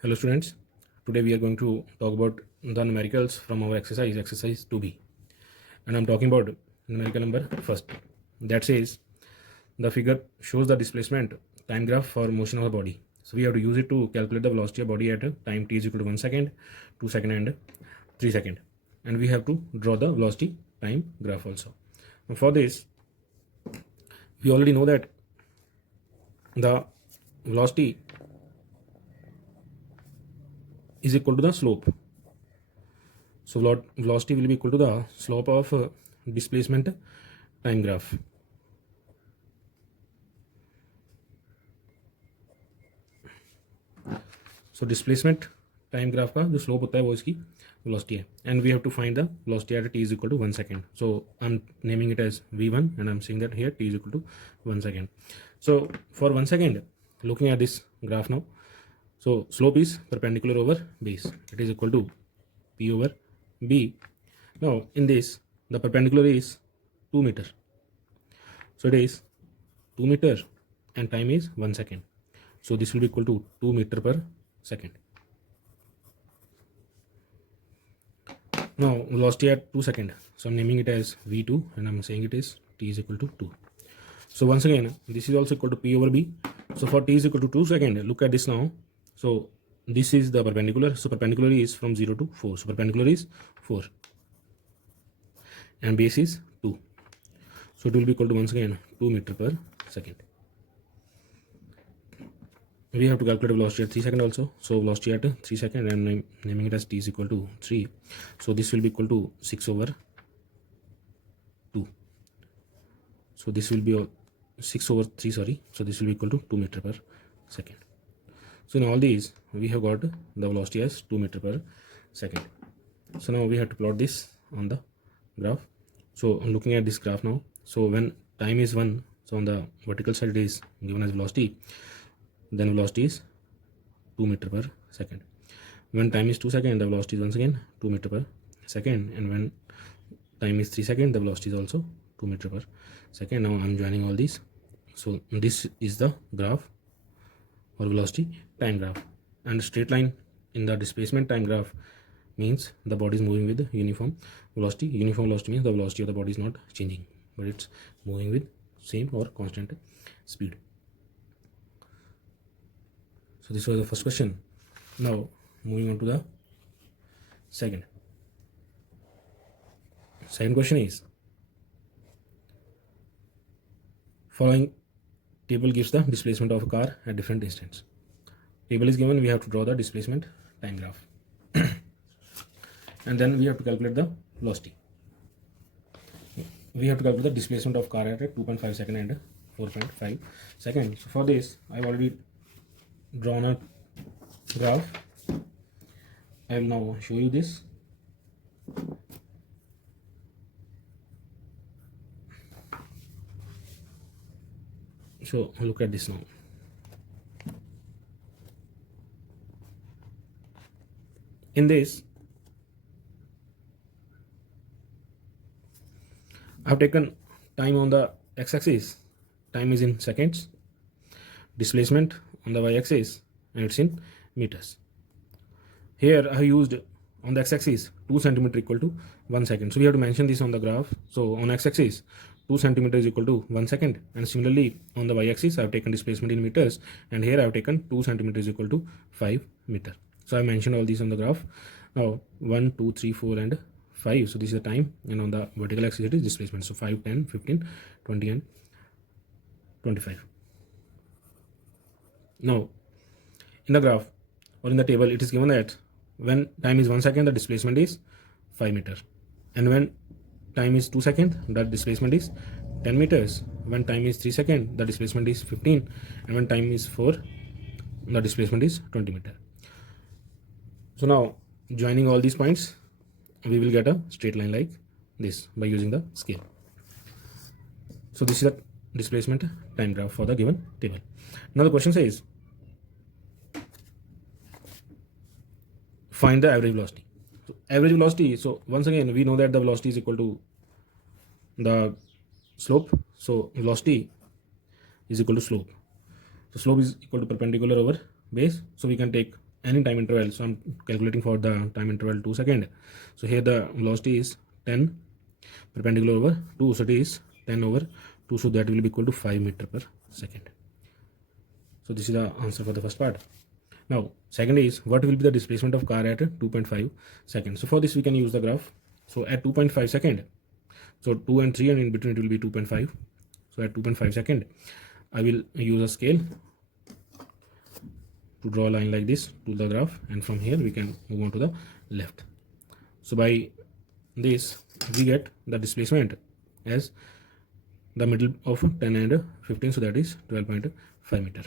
Hello students, today we are going to talk about the numericals from our exercise 2b, and I'm talking about numerical number first. That says the figure shows the displacement time graph for motion of the body. So we have to use it to calculate the velocity of body at a time t is equal to 1 second, 2 second and 3 second, and we have to draw the velocity time graph also. Now for this we already know that the velocity is equal to the slope. So velocity will be equal to the slope of displacement time graph. So displacement time graph का जो slope होता है वो इसकी velocity है, and we have to find the velocity at t is equal to 1 second. So I am naming it as v1 and I'm saying that here t is equal to 1 second. So for 1 second, looking at this graph now, so slope is perpendicular over base, it is equal to p over b. Now in this the perpendicular is 2 meter, so it is 2 meter and time is 1 second, so this will be equal to 2 meter per second. Now velocity at 2 second, so I'm naming it as v2 and I'm saying it is t is equal to 2. So once again this is also equal to p over b. So for t is equal to 2 second, look at this now. So this is the perpendicular, so perpendicular is from 0 to 4, so perpendicular is 4 and base is 2, so it will be equal to once again 2 meter per second. We have to calculate velocity at 3 second also. So velocity at 3 second, and I'm naming it as t is equal to 3, so this will be equal to 6 over 2, so this will be 6 over 3, sorry, so this will be equal to 2 meter per second. So in all these we have got the velocity as 2 meter per second. So now we have to plot this on the graph. So I'm looking at this graph now. So when time is 1, so on the vertical side it is given as velocity, then velocity is 2 meter per second. When time is 2 second, the velocity is once again 2 meter per second, and when time is 3 second, the velocity is also 2 meter per second. Now I'm joining all these. So this is the graph or velocity time graph, and straight line in the displacement time graph means the body is moving with uniform velocity. Uniform velocity means the velocity of the body is not changing, but it's moving with same or constant speed. So this was the first question. Now moving on to the second question is, following table gives the displacement of a car at different instants. Table is given, we have to draw the displacement time graph and then we have to calculate the velocity. We have to calculate the displacement of car at 2.5 second and 4.5 second. So for this I've already drawn a graph. I will now show you this. So look at this now. In this I have taken time on the x-axis, time is in seconds, displacement on the y-axis, and it's in meters. Here I have used on the x-axis 2 centimeter equal to 1 second, so we have to mention this on the graph. So on x-axis 2 centimeter is equal to 1 second, and similarly on the y-axis I have taken displacement in meters, and here I have taken 2 centimeter is equal to 5 meter. So I mentioned all these on the graph. Now 1, 2, 3, 4 and 5, so this is the time, and on the vertical axis it is displacement. So 5, 10, 15, 20 and 25. Now in the graph or in the table it is given that when time is 1 second the displacement is 5 meter, and when time is 2 second the displacement is 10 meters, when time is 3 second the displacement is 15, and when time is 4 the displacement is 20 meter. So now joining all these points we will get a straight line like this by using the scale. So this is the displacement time graph for the given table. Now the question says find the average velocity. So average velocity, so once again we know that the velocity is equal to the slope, so velocity is equal to slope. So slope is equal to perpendicular over base, so we can take any time interval. So I'm calculating for the time interval 2 second. So here the velocity is 10 perpendicular over 2, so it is 10 over 2, so that will be equal to 5 meter per second. So this is the answer for the first part. Now second is, what will be the displacement of car at 2.5 seconds? So for this we can use the graph. So at 2.5 second, so 2 and 3 and in between it will be 2.5. So at 2.5 second I will use a scale to draw a line like this to the graph, and from here we can move on to the left. So by this we get the displacement as the middle of 10 and 15, so that is 12.5 meter.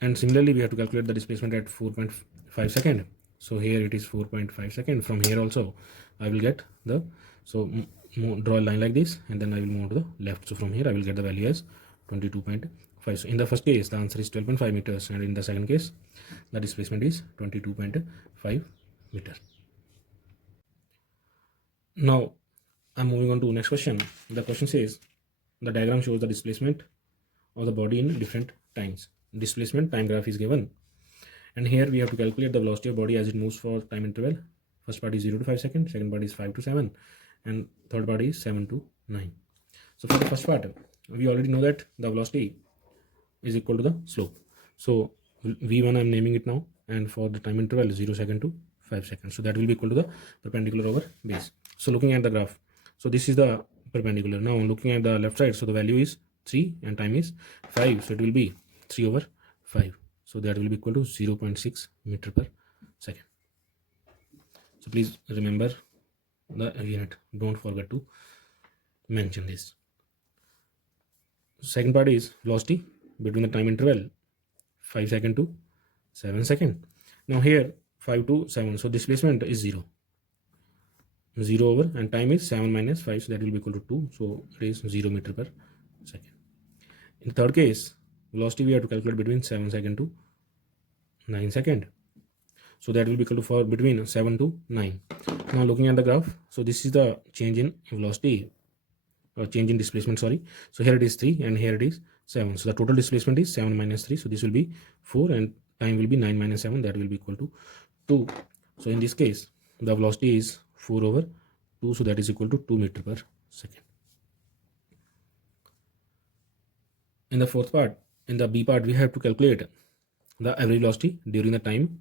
And similarly we have to calculate the displacement at 4.5 second. So here it is 4.5 second. From here also I will get the, so draw a line like this and then I will move to the left. So from here I will get the value as 22.5. So in the first case the answer is 12.5 meters, and in the second case the displacement is 22.5 meter. Now I'm moving on to next question. The question says the diagram shows the displacement of the body in different times. Displacement time graph is given, and here we have to calculate the velocity of body as it moves for time interval. First part is 0 to 5 seconds, second part is 5 to 7, and third part is 7 to 9. So for the first part we already know that the velocity is equal to the slope. So v1 I'm naming it now, and for the time interval 0 second to 5 seconds, so that will be equal to the perpendicular over base. So looking at the graph, so this is the perpendicular. Now looking at the left side, so the value is 3 and time is 5, so it will be 3 over 5, so that will be equal to 0.6 meter per second. So please remember the unit, don't forget to mention this. Second part is velocity between the time interval 5 second to 7 second. Now here 5 to 7, so displacement is 0 over, and time is 7 minus 5, so that will be equal to 2, so it is 0 meter per second. In the third case, velocity we have to calculate between 7 second to 9 second, so that will be equal to for between 7 to 9. Now looking at the graph, so this is the change in velocity or change in displacement, sorry. So here it is 3 and here it is 7, so the total displacement is 7 minus 3, so this will be 4, and time will be 9 minus 7, that will be equal to 2. So in this case the velocity is 4 over 2, so that is equal to 2 meter per second. In the fourth part, in the B part, we have to calculate the average velocity during the time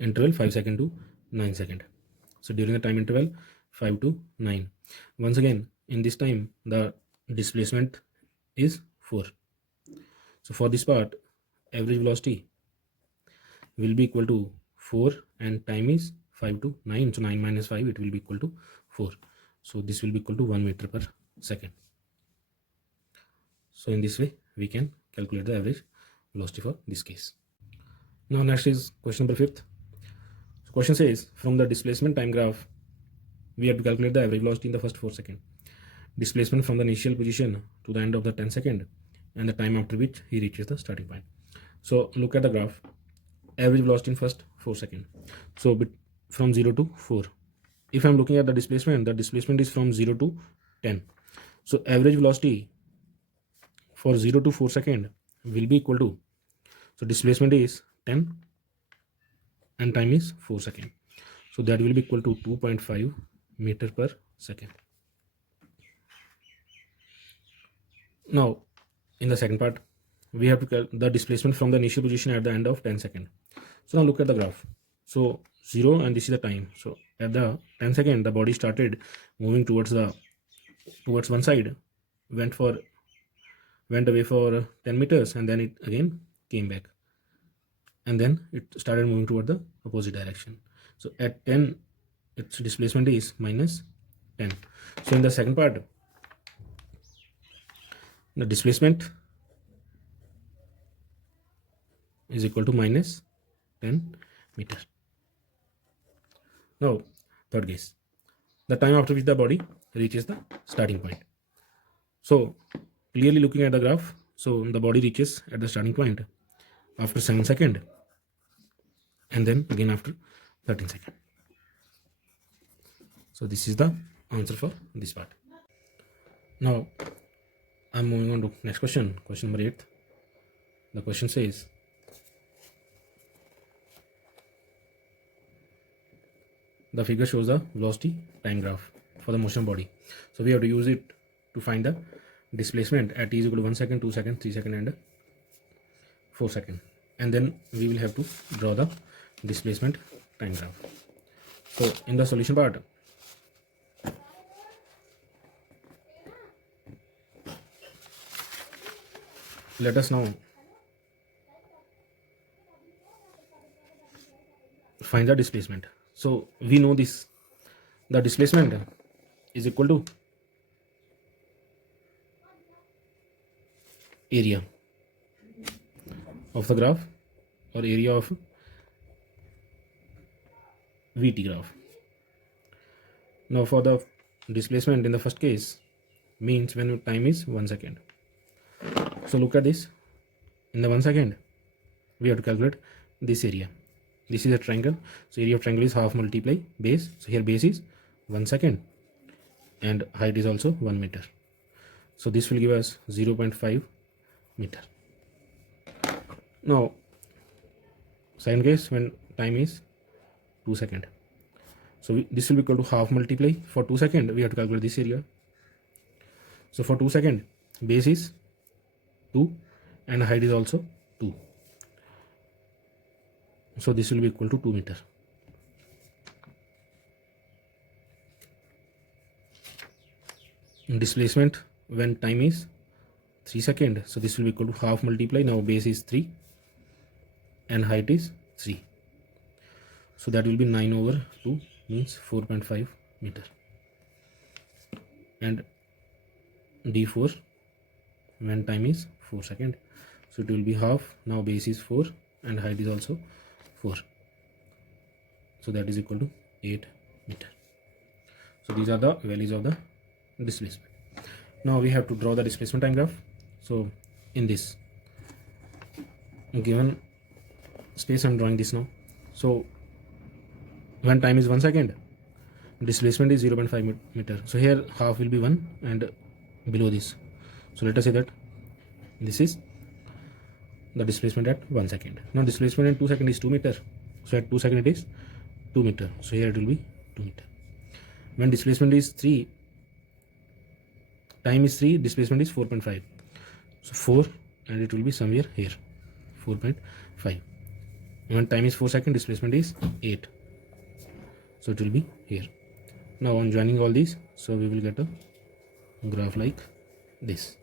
interval 5 second to 9 second. So during the time interval 5 to 9, once again in this time the displacement is 4. So for this part average velocity will be equal to 4 and time is 5 to 9, so 9 minus 5, it will be equal to 4, so this will be equal to 1 meter per second. So in this way we can calculate the average velocity for this case. Now next is question number 5th. So question says, from the displacement time graph we have to calculate the average velocity in the first 4 seconds, displacement from the initial position to the end of the 10 second, and the time after which he reaches the starting point. So look at the graph, average velocity in first 4 seconds. So from 0 to 4, if I'm looking at the displacement is from 0 to 10. So average velocity for 0 to 4 second will be equal to, so displacement is 10 and time is 4 seconds, so that will be equal to 2.5 meter per second. Now in the second part we have to calculate the displacement from the initial position at the end of 10 second. So now look at the graph, so 0 and this is the time. So at the 10 second the body started moving towards one side, went away for 10 meters, and then it again came back, and then it started moving toward the opposite direction. So at 10 its displacement is minus 10. So in the second part the displacement is equal to minus 10 meter. Now third case, the time after which the body reaches the starting point. So clearly looking at the graph, so the body reaches at the starting point after 7 seconds and then again after 13 seconds. So this is the answer for this part. Now I'm moving on to next question, question number 8. The question says, the figure shows the velocity time graph for the motion body. So we have to use it to find the displacement at t is equal to 1 second, 2 second, 3 second and 4 second, and then we will have to draw the displacement time graph. So in the solution part, let us now find the displacement. So we know this, the displacement is equal to area of the graph or area of VT graph. Now for the displacement in the first case means when time is 1 second. So look at this, in the 1 second we have to calculate this area. This is a triangle, so area of triangle is half multiply base. So here base is 1 second and height is also 1 meter. So this will give us 0.5 meter. Now second case when time is 2 second. So this will be equal to half multiply. For 2 second we have to calculate this area. So for 2 second base is 2 and height is also 2. So this will be equal to 2 meter. Displacement when time is 3 second. So this will be equal to half multiply. Now base is 3 and height is 3. So that will be 9 over 2 means 4.5 meter. And d4 when time is 4 second. So it will be half. Now base is 4 and height is also 4. So that is equal to 8 meter. So these are the values of the displacement. Now we have to draw the displacement time graph. So in this given space I'm drawing this now. So when time is 1 second, displacement is 0.5 meter. So here half will be 1 and below this. So let us say that this is the displacement at 1 second. Now displacement in 2 second is 2 meter. So at 2 second it is 2 meter. So here it will be 2 meter. When displacement is 3, time is 3, displacement is 4.5. So 4 and it will be somewhere here, 4.5. When time is 4 second, displacement is 8. So it will be here. Now on joining all these, so we will get a graph like this.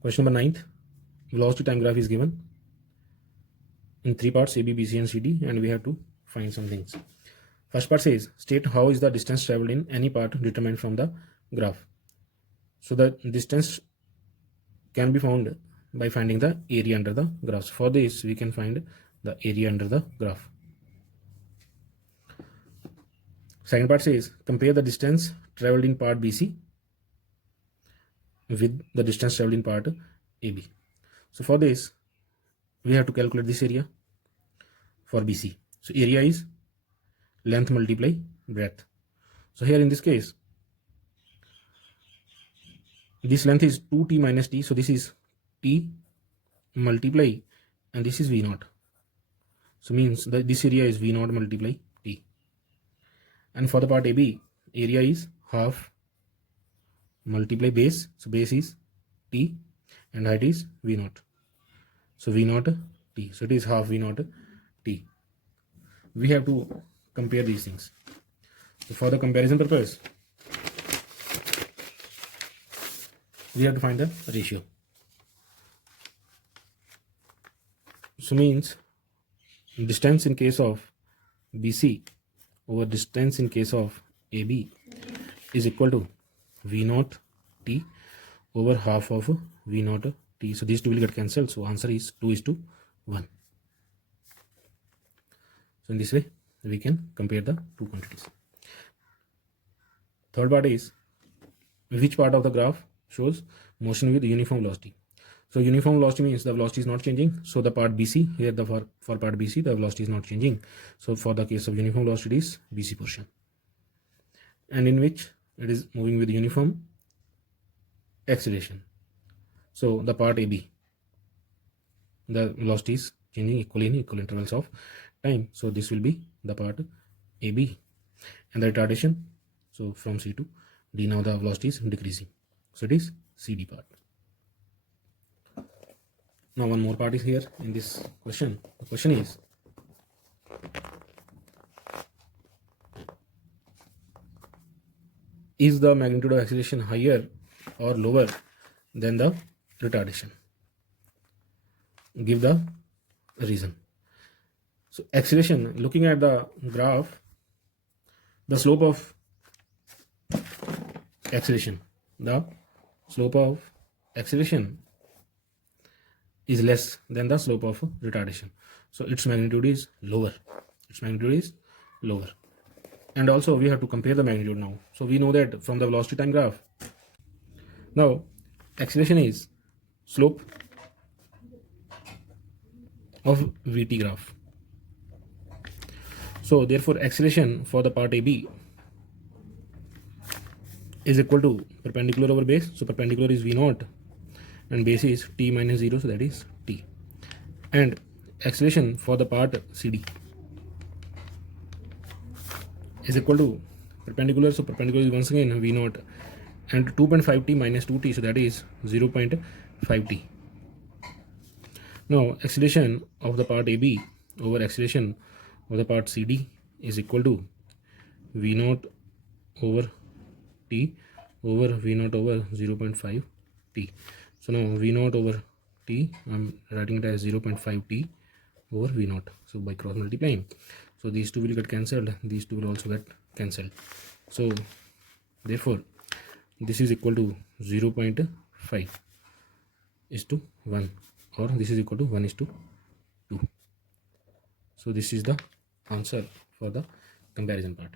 Question number 9th. Velocity time graph is given in 3 parts, AB, BC and CD, and we have to find some things. First part says, state how is the distance traveled in any part determined from the graph. So the distance can be found by finding the area under the graph. For this we can find the area under the graph. Second part says, compare the distance traveled in part BC with the distance traveled in part AB. So for this we have to calculate this area for BC. So area is length multiply breadth. So here in this case this length is 2t minus t. So this is t multiply and this is v naught. So means that this area is v naught multiply t. And for the part AB, area is half multiply base. So base is t and height is v naught. So v naught t. So it is half v naught t. We have to compare these things. So for the comparison purpose, we have to find the ratio. So means distance in case of BC over distance in case of AB is equal to v naught t over half of v naught t. So these two will get cancelled. So answer is 2:1. So in this way we can compare the two quantities. Third part is, which part of the graph shows motion with uniform velocity. So uniform velocity means the velocity is not changing. So the part BC, here the for part BC the velocity is not changing. So for the case of uniform velocity it is BC portion, and in which it is moving with uniform acceleration. So the part AB, the velocity is changing equally in equal intervals of time. So this will be the part AB and the retardation, so from C to D, now the velocity is decreasing, so it is CD part. Now one more part is here in this question. The question is the magnitude of acceleration higher or lower than the retardation? Give the reason. So acceleration, looking at the graph, the slope of acceleration is less than the slope of retardation, so its magnitude is lower. And also we have to compare the magnitude now. So we know that from the velocity time graph, now acceleration is slope of vt graph. So therefore acceleration for the part AB is equal to perpendicular over base, so perpendicular is v0 and base is t minus 0, so that is t. And acceleration for the part CD is equal to perpendicular, so perpendicular is once again v0 and 2.5t minus 2t, so that is 0.5t. Now acceleration of the part AB over acceleration of the part CD is equal to v0 over t over v0 over 0.5t. So now v0 over t, I'm writing it as 0.5t over v0, so by cross multiplying, so these two will get cancelled, these two will also get cancelled, so therefore this is equal to 0.5 is to 1, or this is equal to 1 is to 2. So this is the answer for the comparison part.